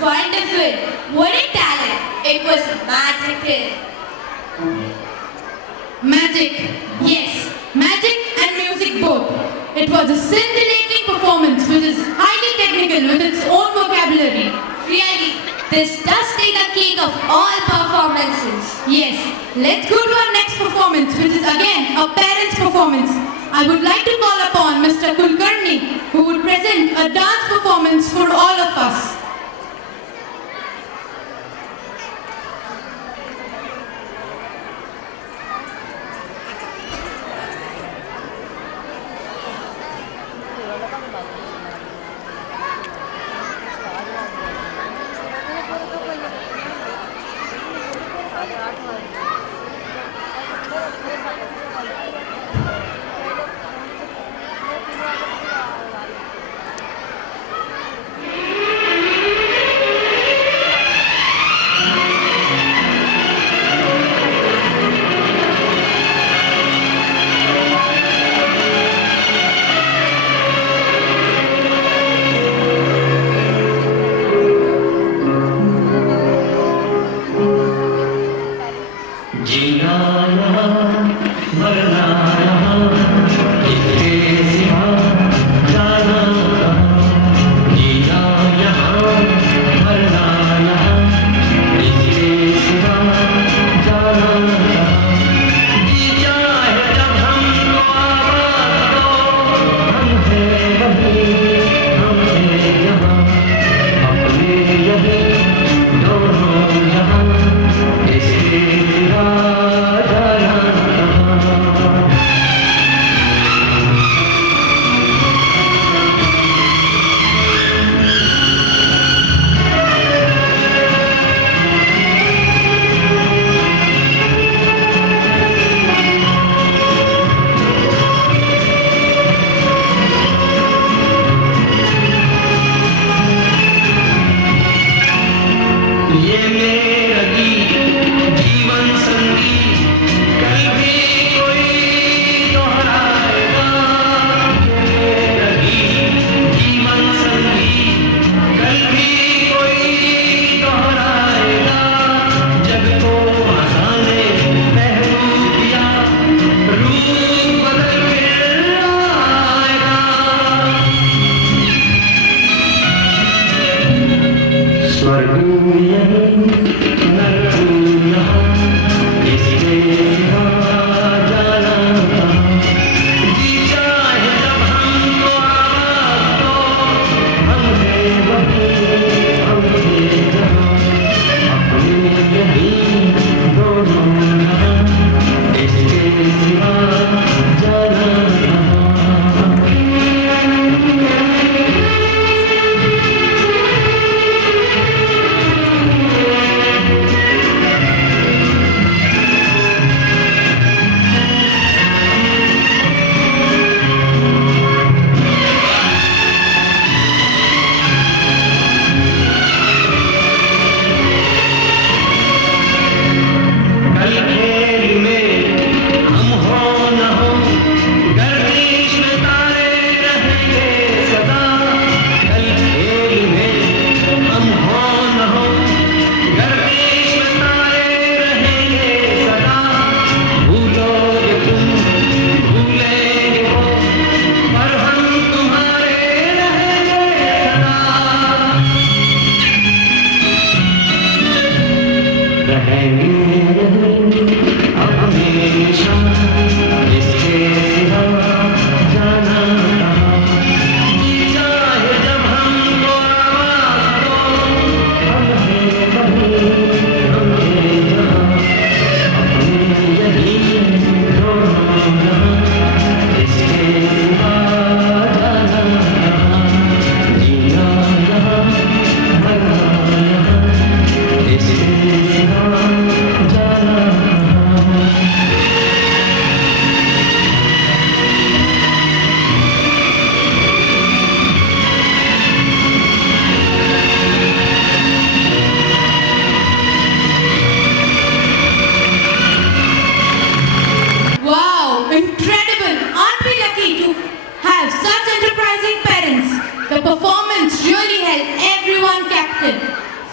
Wonderful. What a talent. It was magical. Magic. Yes. Magic and music both. It was a scintillating performance which is highly technical with its own vocabulary. Really, this does take the cake of all performances. Yes. Let's go to our next performance which is again a parent's performance. I would like to call upon Mr. Kulkarni who would present a dance performance for all of us.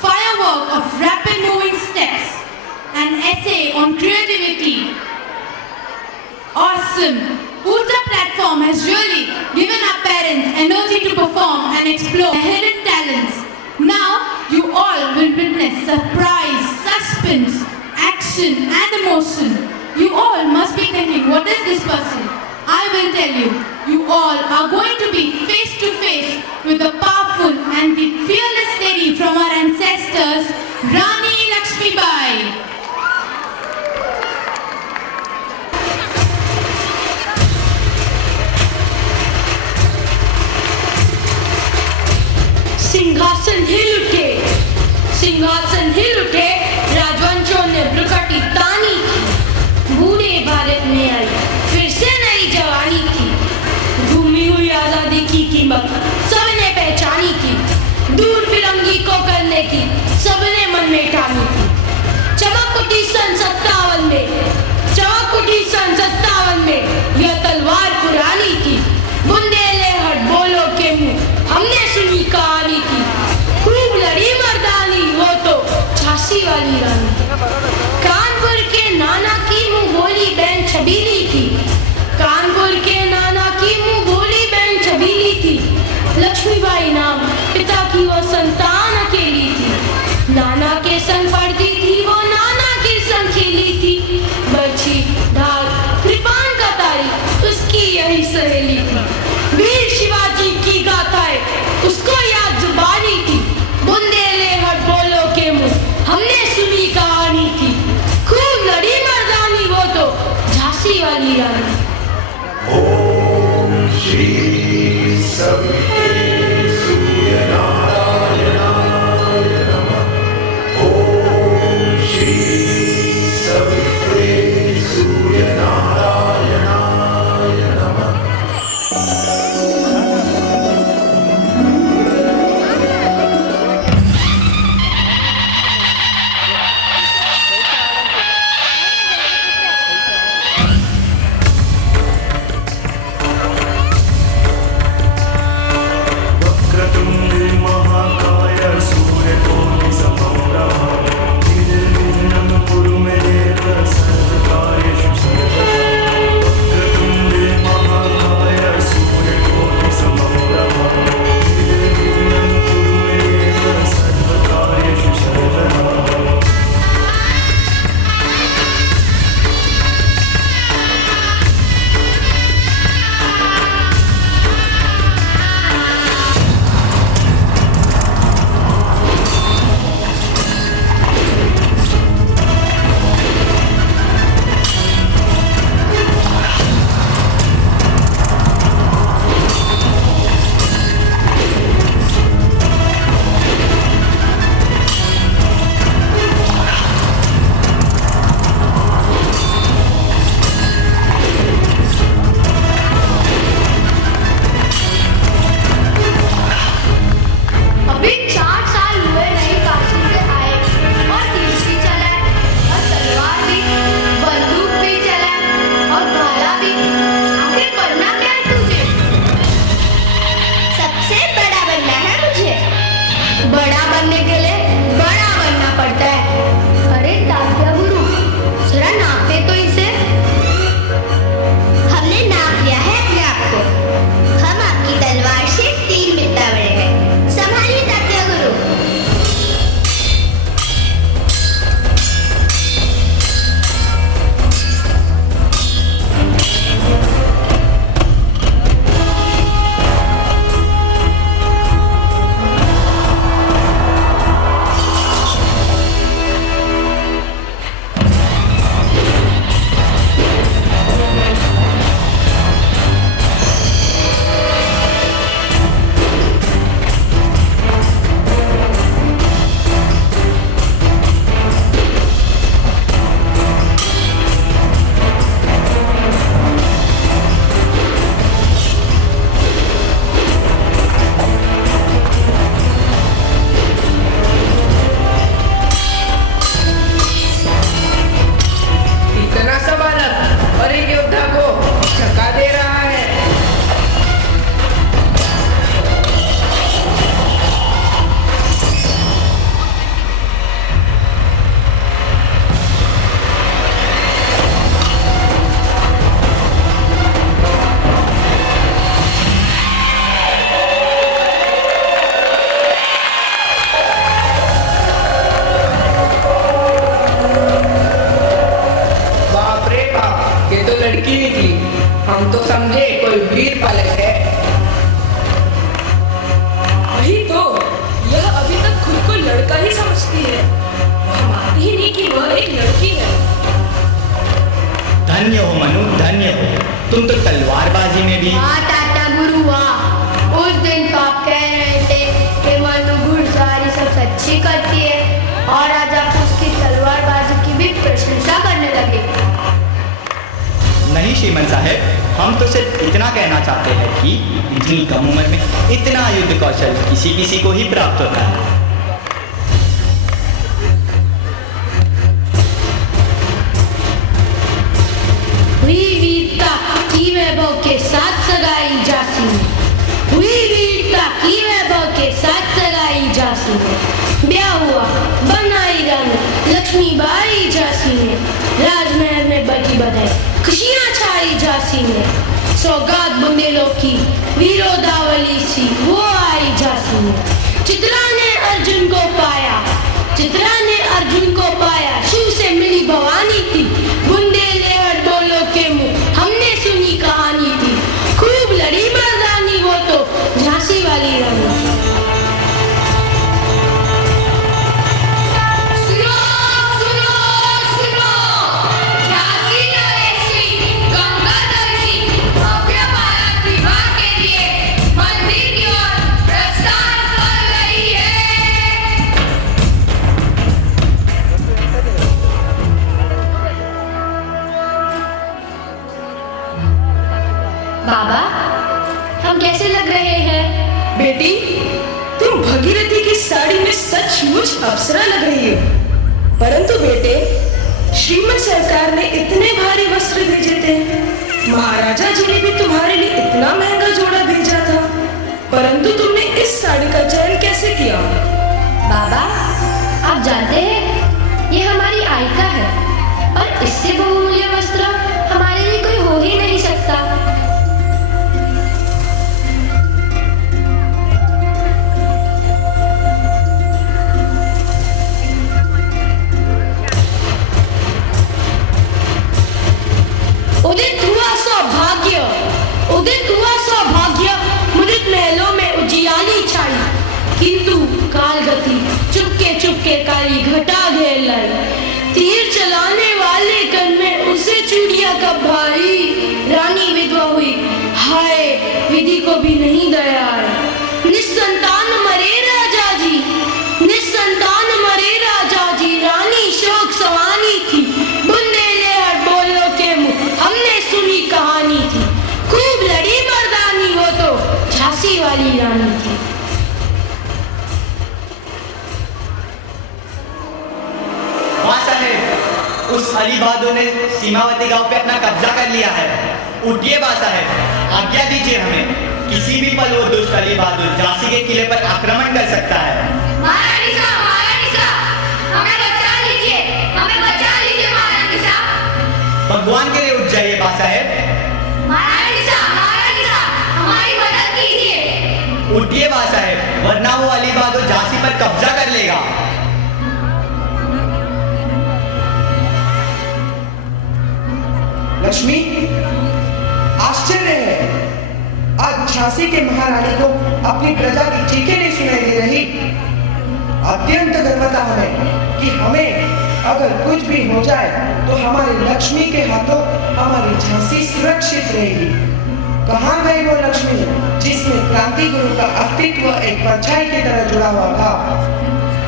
firework of rapid moving steps, an essay on creativity. Awesome! Urja platform has really given our parents energy to perform and explore their hidden talents. Now, you all will witness surprise, suspense, action and emotion. You all must be thinking, what is this person? I will tell you, you all are going to be face to face with the powerful and the fearless lady from our ancestors, Rani Lakshmibai. सिंहासन हिल उठे, राजवंशों ने प्रकटी तानी की। बूढ़े भारत में आई फिर से नई जवानी थी। घूमी हुई आजादी की कीमत सबने पहचानी थी। दूर फिरंगी को करने की सबने मन में ठानी थी। चमक उठी सन 57 में, चमक उठी सन 57 में, यह तलवार पुरानी थी। बुंदेले हट बोलो के मुंह हमने सुनी कहानी थी। खूब लड़ी मर्दानी वो तो झांसी वाली रानी। कानपुर के नाना की मुंह बोली बहन छबीली थी। कानपुर के नाना की मुंह बोली बहन छबीली थी। लक्ष्मीबाई नाम पिता की वो संतान अकेली थी। नाना के संग पढ़ती थी वो, नाना के संग खेली थी। बर्छी ढाल कृपाण का तारी उसकी यही सहेली थी। वीर शिवाजी की गाथाएं उसको याद जुबानी थी। बुंदेले हट बोलो के मुंह हमने सुनी कहानी थी। खूब लड़ी मर्दानी वो तो झांसी वाली वीर पल है। वही तो, यह अभी तक खुद को लड़का ही समझती है। वह मानती ही नहीं कि वह एक लड़की है। धन्य हो मनु, धन्य हो। तुम तो तलवारबाजी में भी। हाँ टाटा गुरु वाह। उस दिन तो आप कह रहे थे कि मनु घुड़सवारी सबसे अच्छी करती है और आज आप उसकी तलवारबाजी की भी प्रशंसा करने लगे। नहीं श्रीमंत साहब, हम तो सिर्फ इतना कहना चाहते हैं कि इतनी कम उम्र में इतना युद्ध कौशल किसी किसी को ही प्राप्त होता है। हुई वीरता की वैभव के साथ सगाई झांसी में, हुई वीरता की वैभव के साथ सगाई झांसी में, ब्याह हुआ बनाई रानी लक्ष्मीबाई झांसी में, राजमहल में बगी बधाई खुशियां छाई झांसी में, सौगात बुंदेलों की वीरोदावली सी वो आई झांसी में। चित्रा ने अर्जुन को पाया, चित्रा ने अर्जुन को पाया, शिव से मिली भवानी थी, बुंदेले हडोलों के मुंह हमने सुनी कहानी थी, खूब लड़ी मर्दानी वो तो झांसी वाली रानी। बाबा, हम कैसे लग रहे हैं? बेटी, तुम भगीरथी की साड़ी में सचमुच अप्सरा लग रही हो। परंतु बेटे, श्रीमत सरकार ने इतने भारी वस्त्र भेजे थे। महाराजा जी ने भी तुम्हारे लिए इतना महंगा जोड़ा भेजा था, परंतु तुमने इस साड़ी का चयन कैसे किया? बाबा, आप जानते हैं ये हमारी आय का है और इससे बहुमूल्य वस्त्र हमारे लिए कोई हो ही नहीं सकता। उदित हुआ सौभाग्य, उदित हुआ सौभाग्य, मुदित महलों में उजियाली छाई, किंतु कालगति चुपके काली घटा घेर लाई, तीर चलाने वाले कन में उसे चूड़िया का भाई, रानी विधवा हुई, हाय विधि को भी नहीं दया आई। निस्संतान मरे राजा जी, निस्संतान मरे राजा जी, रानी शोक सवानी थी, बुंदेले हडोलों के मुंह हमने सुनी कहानी थी, खूब लड़ी मर्दानी हो तो झांसी वाली रानी थी। उस अली बहादुर ने सीमावर्ती गांव पे अपना कब्जा कर लिया है। उठिए बा साहब, आज्ञा दीजिए हमें, किसी भी पल वो दुष्ट अली बहादुर झांसी के किले पर आक्रमण कर सकता है। महारानी साहब, हमें बचा लीजिए, हमें बचा लीजिए महारानी साहब। भगवान के लिए उठ जाइए बा साहब। महारानी साहब, हमारी मदद कीजिए। उठिए बा साहब, वरना वो अली बहादुर झांसी पर कब्जा कर लेगा। लक्ष्मी, आश्चर्य है, आज झांसी के महारानी को अपनी प्रजा की चीखें नहीं सुनाई दे रही। अत्यंत गर्व था हमें कि हमें अगर कुछ भी हो जाए तो हमारी लक्ष्मी के हाथों हमारी झांसी सुरक्षित रहेगी। कहाँ गई वो लक्ष्मी जिसमें क्रांति गुरु का अस्तित्व एक परछाई की तरह जुड़ा हुआ था?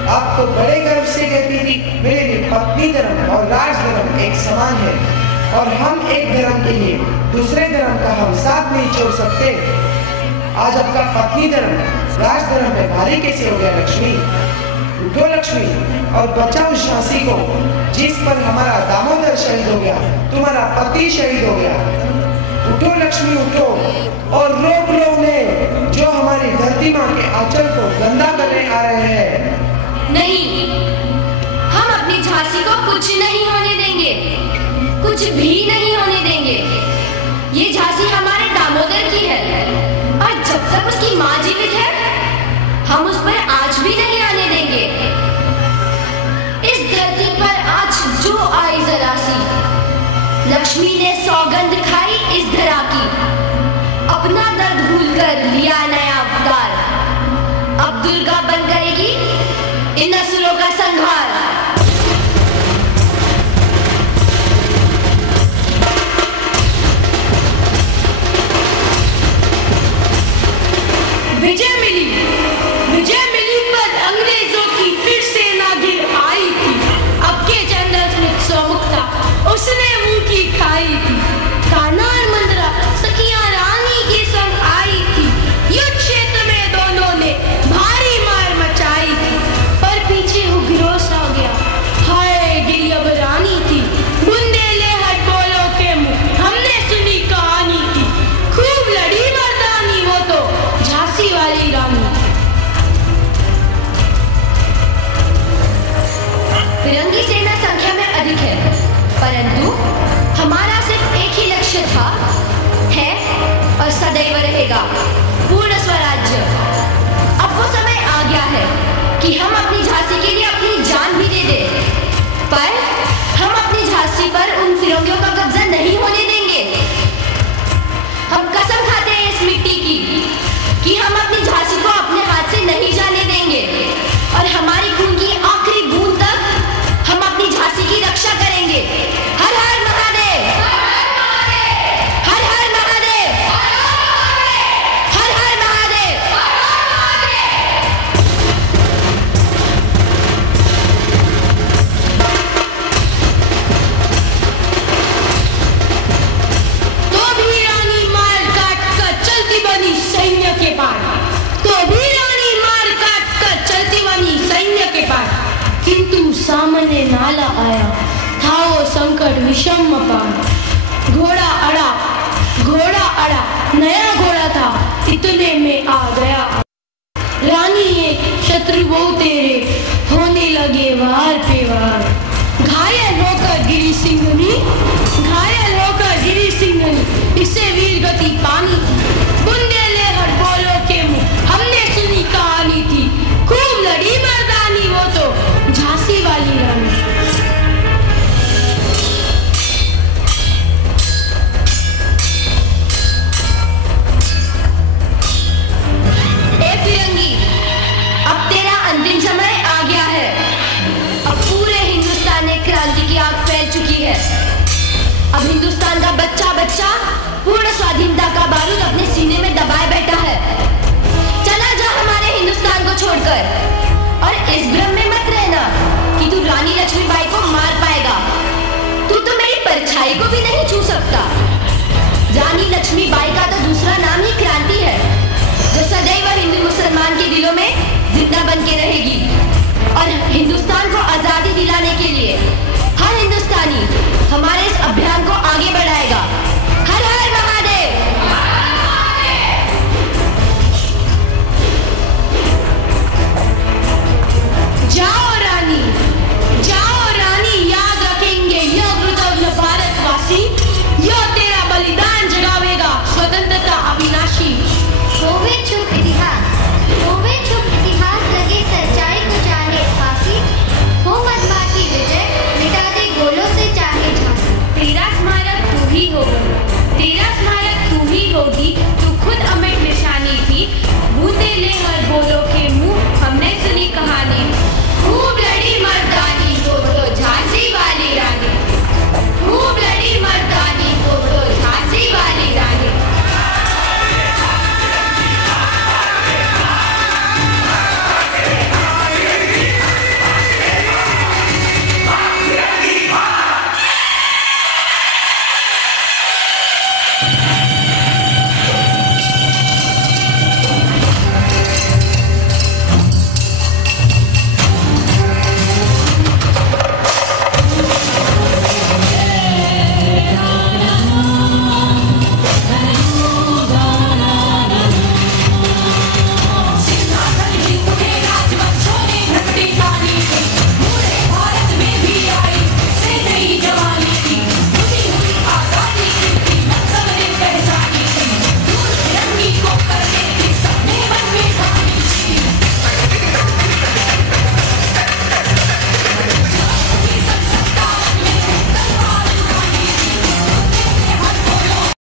अब तो बड़े गर्व से कहती थी, मेरे लिए पत्नी धर्म और राज धर्म एक समान है और हम एक धर्म के लिए दूसरे धर्म का हम साथ नहीं छोड़ सकते। आज आपका पत्नी धर्म राज धर्म में भारी कैसे हो गया? लक्ष्मी, उठो लक्ष्मी और बचाओ झांसी को, जिस पर हमारा दामोदर शहीद हो गया, तुम्हारा पति शहीद हो गया। उठो लक्ष्मी, उठो और रोक लो उन्हें जो हमारी धरती माँ के आंचल को गंदा करने आ रहे हैं। नहीं, हम अपनी झांसी को कुछ नहीं होने देंगे, कुछ भी नहीं होने देंगे। ये झांसी हमारे दामोदर की है और जब तक उसकी माँ जीवित है हम उस पर आज भी नहीं आने देंगे। इस धरती पर आज जो आई जरा सी, लक्ष्मी ने सौगंध खाई इस धरा की, अपना दुर्गा बन करेगी इन असुरों का संहार। विजय मिली पर अंग्रेजों की फिर सेना गिर आई थी। अब के जनरल स्मिथ सोमुक्ता उसने मुंह की खाई थी। कान्हा और मंदरा सखियां रानी के संग आई थी। युद्ध क्षेत्र में दोनों ने भारी मार मचाई थी, पर पीछे हुग्रोस आ गया। हाय गिरी अब रानी थी, बुंदेले हट बोलो के मुंह हमने सुनी कहानी थी। खूब लड़ी मर्दानी वो तो झांसी वाली रानी। फिरंगी सेना संख्या में अधिक है, परंतु हमारा सिर्फ एक ही लक्ष्य था, है और सदैव रहेगा, पूर्ण स्वराज्य। अब वो समय आ गया है कि हम अपनी झांसी के लिए अपनी जान भी दे दें, पर हम अपनी झांसी पर उन फिरंगियों का कब्जा नहीं होने देंगे। हम कसम खाते हैं इस मिट्टी की कि हम अपनी झांसी को अपने हाथ से नहीं जाने देंगे और हमारी खून की आखिरी बूंद तक हम अपनी झांसी की रक्षा करेंगे। हर हर महादेव, हर हर महादेव, हर हर महादेव। तो भी रानी मार काट कर चलती बनी सैन्य के पार। किंतु सामने नाला आया था वो संकट विषम पार। घोड़ा अड़ा नया घोड़ा था, इतने में आ गया रानी एक शत्रु बहु तेरे होने लगे वार पे वार। घायल होकर गिरी सिंघनी इसे वीर गति पानी। बुंदेले हट बोलो के मुंह हमने सुनी कहानी थी। खूब लड़ी मर्दानी वो तो झांसी वाली रानी। ए फिरंगी, अब तेरा अंतिम समय आ गया है। अब पूरे हिंदुस्तान में क्रांति की आग फैल चुकी है। अब हिंदुस्तान का बच्चा पूर्ण स्वाधीनता का बारूद अपने सीने में दबाए बैठा है। चला जा हमारे हिंदुस्तान को छोड़कर, और इस भ्रम में मत रहना कि तू रानी लक्ष्मीबाई को मार पाएगा। तू तो मेरी परछाई को भी नहीं छू सकता। रानी लक्ष्मीबाई का तो